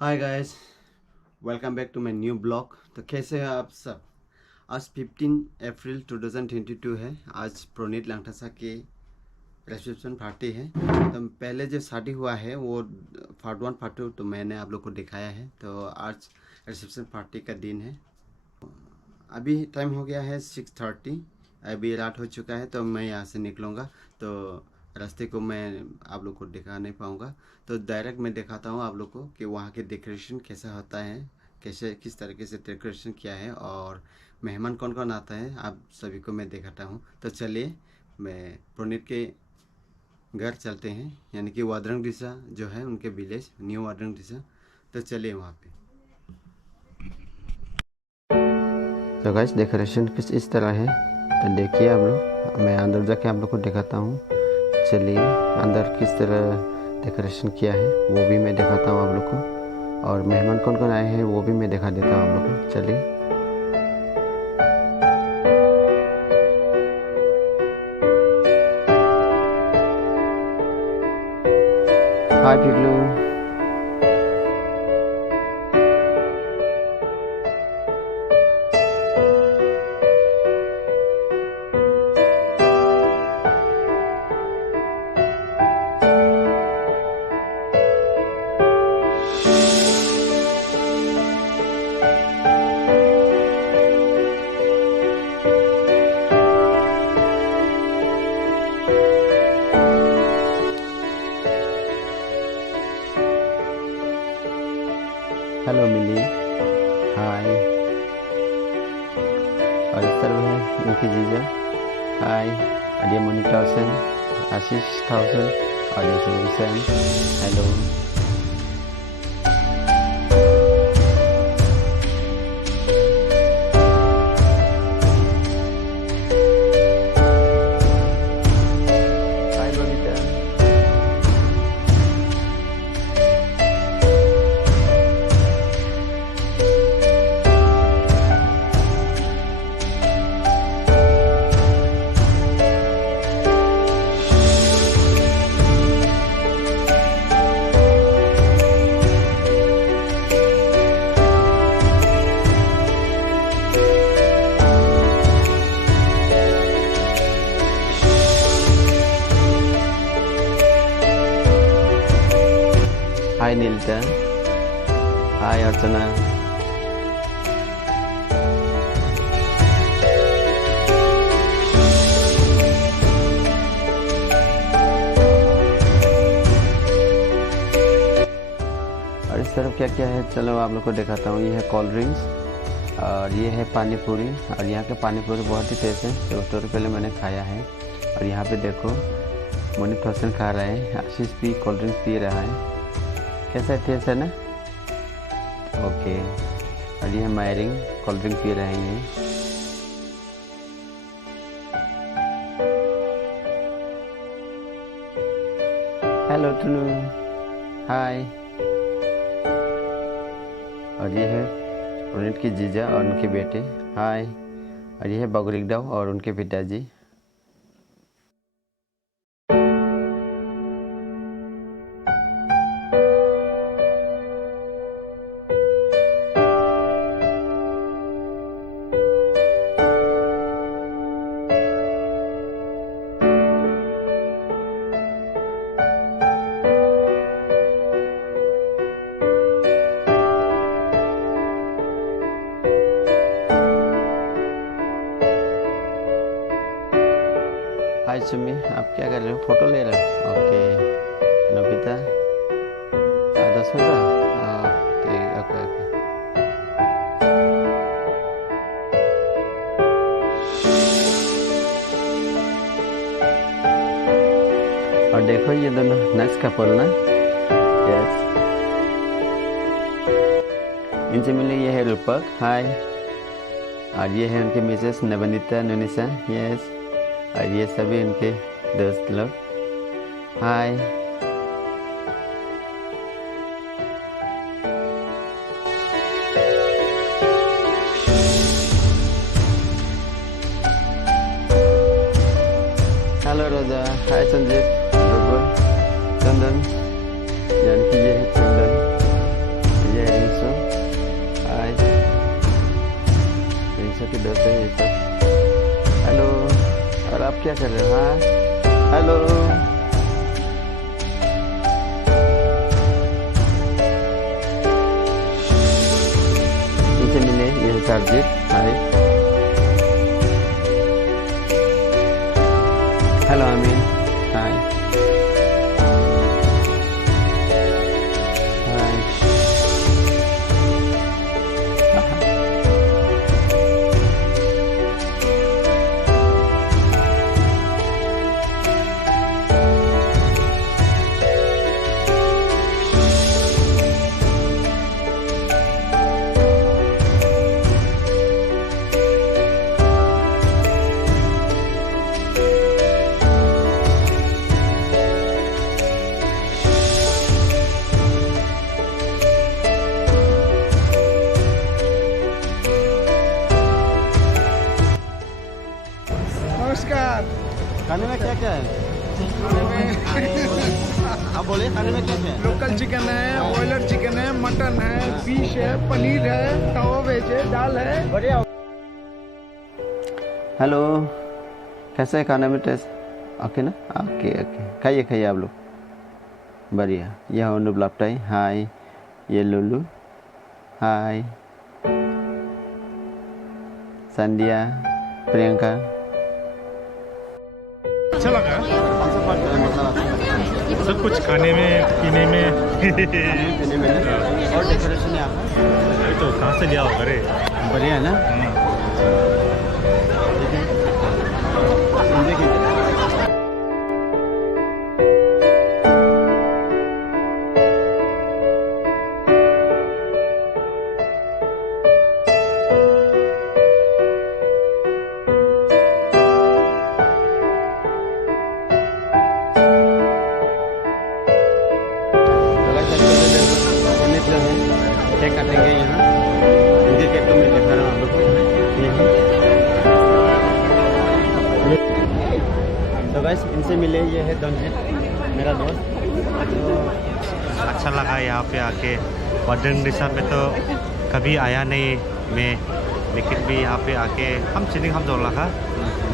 Hi guys, welcome back to my new blog. तो कैसे हैं आप सब। आज 15 अप्रैल 2022 है। आज प्रोनीत लांगटासा के रिसेप्शन पार्टी है। तो पहले जो शादी हुआ है वो पार्ट 1 पार्ट 2 तो मैंने आप लोग को दिखाया है। तो आज रिसेप्शन पार्टी का दिन है। अभी टाइम हो गया है 6:30। अभी रात हो चुका है तो मैं यहाँ से निकलूँगा। तो रास्ते को मैं आप लोग को दिखा नहीं पाऊँगा। तो डायरेक्ट मैं दिखाता हूँ आप लोग को कि वहाँ के डेकोरेशन कैसा होता है, कैसे किस तरीके से डेकोरेशन किया है और मेहमान कौन कौन आता है आप सभी को मैं दिखाता हूँ। तो चलिए मैं प्रोनीत के घर चलते हैं, यानी कि वाद्रंग दिशा जो है उनके विलेज न्यू वाद्रंग दिशा। तो चलिए वहाँ पे। तो गाइस डेकोरेशन कुछ इस तरह है। तो देखिए आप लोग, मैं अंदर जाके आप लोग को दिखाता हूँ। चलिए अंदर किस तरह डेकोरेशन किया है वो भी मैं दिखाता हूँ आप लोग को, और मेहमान कौन कौन आए हैं वो भी मैं दिखा देता हूँ आप लोग को। चलिए। हाय पिगलू। हेलो मिली। हाय। और इस तरफ है इनकी जीजा। हाय। अडिया मनी 1000, आशीष 1000, और ये हेलो। हाय बबीता। हाय नीलिता। हाय अर्चना। और इस तरफ क्या क्या है चलो आप लोग को दिखाता हूँ। ये है कोल्ड ड्रिंक्स और ये है पानी पूरी, और यहाँ के पानी पूरी बहुत ही टेस्ट है। 2 रुपये मैंने खाया है। और यहाँ पे देखो मोनित हसन खा रहा है, आशीष भी कोल्ड ड्रिंक्स पी रहा है। कैसा टेस्ट है ना। ओके। और ये है मायरिंग कोल्ड ड्रिंक पी रहे हैं ये। हेलो टुनू। हाय। और ये है प्रोनीत की जीजा और उनके बेटे। हाय। और ये है बगरिकदाव और उनके पिताजी। हाय सुमी, आप क्या कर रहे हो, फोटो ले रहे हो। Okay Nobita. 10 minute. Okay okay okay. और देखो ये दोनों नाइस कपल ना। यस। इनसे मिले ये है रूपक। हाय। और ये है उनके मिसेस नवनीता नोनिसा। यस। और ये सभी उनके दोस्त लोग। हाय। हेलो रोजा। हाय संजीव। चंदन, यानी कि ये है चंदन, क्या कर रहे हो? हाँ हेलो। इनसे मिले, ये है सरजीत। हाय हेलो अमीन। हाय हाय। नमस्कार। खाने में क्या क्या है? आप बोले खाने में क्या क्या है? लोकल चिकन है, बॉयलर चिकन है, मटन है, फिश है, पनीर है, तवा वेज है, दाल है। बढ़िया। हेलो, कैसा है खाने में टेस्ट? ओके ना? ओके ओके, खाइए खाइए आप लोग। बढ़िया। यह अनुप लापटाई। हाय, ये लुलू। हाय, संध्या, प्रियंका। अच्छा लगा मतलब सब कुछ खाने में पीने में पीने में और डेकोरेशन यहाँ का अरे तो कहाँ से लिया होगा रे। बढ़िया है ना? एंजॉय कीजिए। केक काटेंगे यहाँ। इनके केक तो मैं दिखा रहा हूँ आप लोग को। तो गाइस इनसे मिले, ये है दंजित, मेरा दोस्त। अच्छा लगा यहाँ पे आके। वार्डन रिसा में तो कभी आया नहीं मैं, लेकिन भी यहाँ पे आके हम चिनिंग हम जोड़ रहा।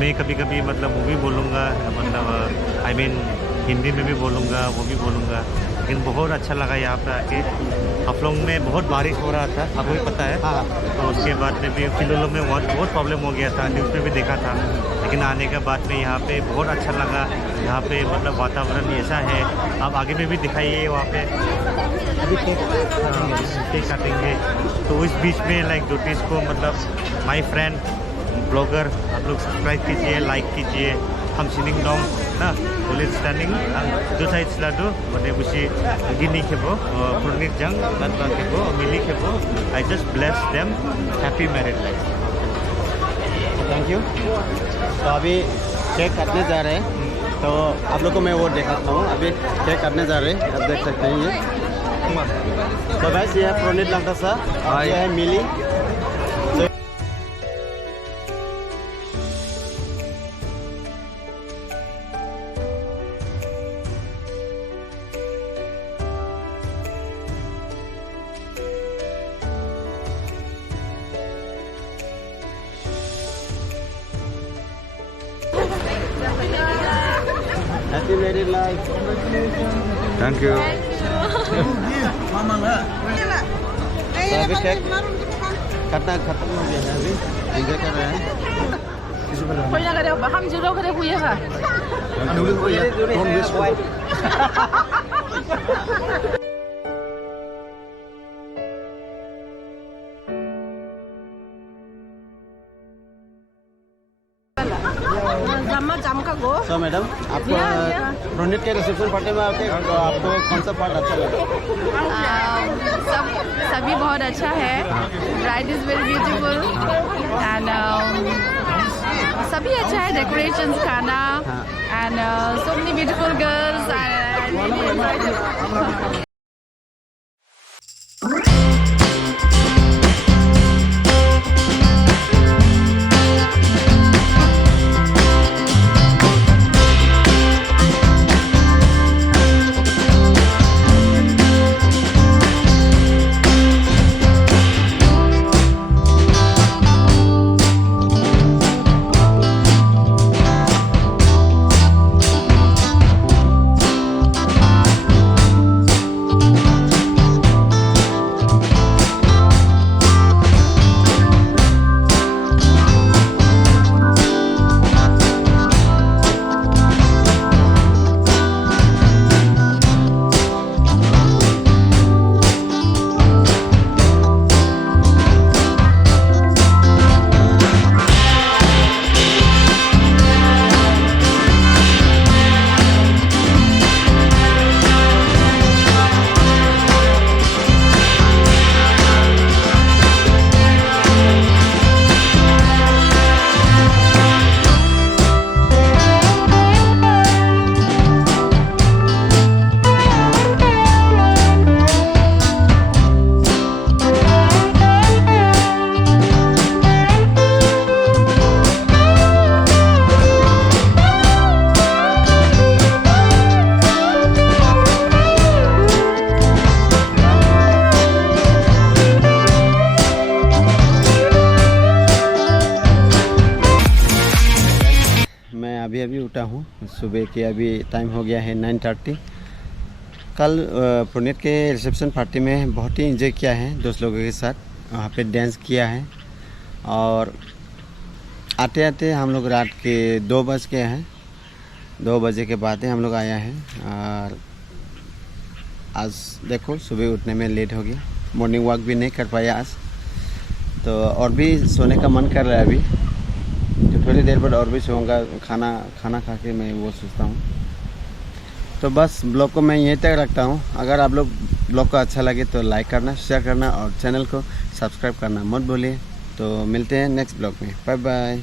मैं कभी कभी मतलब मूवी बोलूँगा, मतलब आई मीन हिंदी में भी बोलूँगा, वो भी बोलूँगा। लेकिन बहुत अच्छा लगा यहाँ पे आके। आप लोग में बहुत बारिश हो रहा था, आपको भी पता है। हाँ। तो उसके बाद में भी फिलोलो में बहुत प्रॉब्लम हो गया था, न्यूज़ में भी देखा था। लेकिन आने के बाद में यहाँ पे बहुत अच्छा लगा। यहाँ पे मतलब वातावरण ऐसा है, आप आगे में भी दिखाइए वहाँ पे। अभी केक काटेंगे तो इस बीच में लाइक ज्योतिष को मतलब माय फ्रेंड ब्लॉगर आप लोग सब्सक्राइब कीजिए, लाइक कीजिए। हम सिनिंग डोंग ना बोले स्टैंडिंग जो साइड स्लाडो बने बुशी गिनी खेबो पुरनिक जंग लतवा खेबो मिली खेबो। I just bless them happy married life. Thank you. तो अभी केक काटने जा रहे हैं, तो आप लोग को मैं वो दिखाता हूँ। अभी केक काटने जा रहे हैं, आप देख सकते हैं ये। तो गाइस ये है प्रोनीत लांटासा और ये है मिली। Happy married life. Thank you. तो अभी केक काटना खत्म हो गया है, अभी एंजॉय कर रहे हैं। हम जुड़ो करे हुए हैं। तो मैडम आप प्रोनीत के रिसेप्शन पार्टी में आके तो आपको कौन सा पार्ट अच्छा लगा? सभी बहुत अच्छा है। Bride is very beautiful and सभी अच्छा है। डेकोरेशंस, खाना and so many beautiful girls. उठा हूँ सुबह के। अभी टाइम हो गया है 9:30। कल पुनीत के रिसेप्शन पार्टी में बहुत ही इंजॉय किया है दोस्त लोगों के साथ। वहाँ पे डांस किया है और आते आते हम लोग रात के 2 बज गए हैं। 2 बजे के बाद हम लोग आया है। और आज देखो सुबह उठने में लेट हो गया, मॉर्निंग वॉक भी नहीं कर पाया आज। तो और भी सोने का मन कर रहा है अभी, तो थोड़ी देर बाद और भी सोऊंगा। खाना खा के मैं वो सोचता हूँ। तो बस ब्लॉग को मैं यहीं तक रखता हूँ। अगर आप लोग ब्लॉग को अच्छा लगे तो लाइक करना, शेयर करना और चैनल को सब्सक्राइब करना मत भूलिए। तो मिलते हैं नेक्स्ट ब्लॉग में। Bye bye.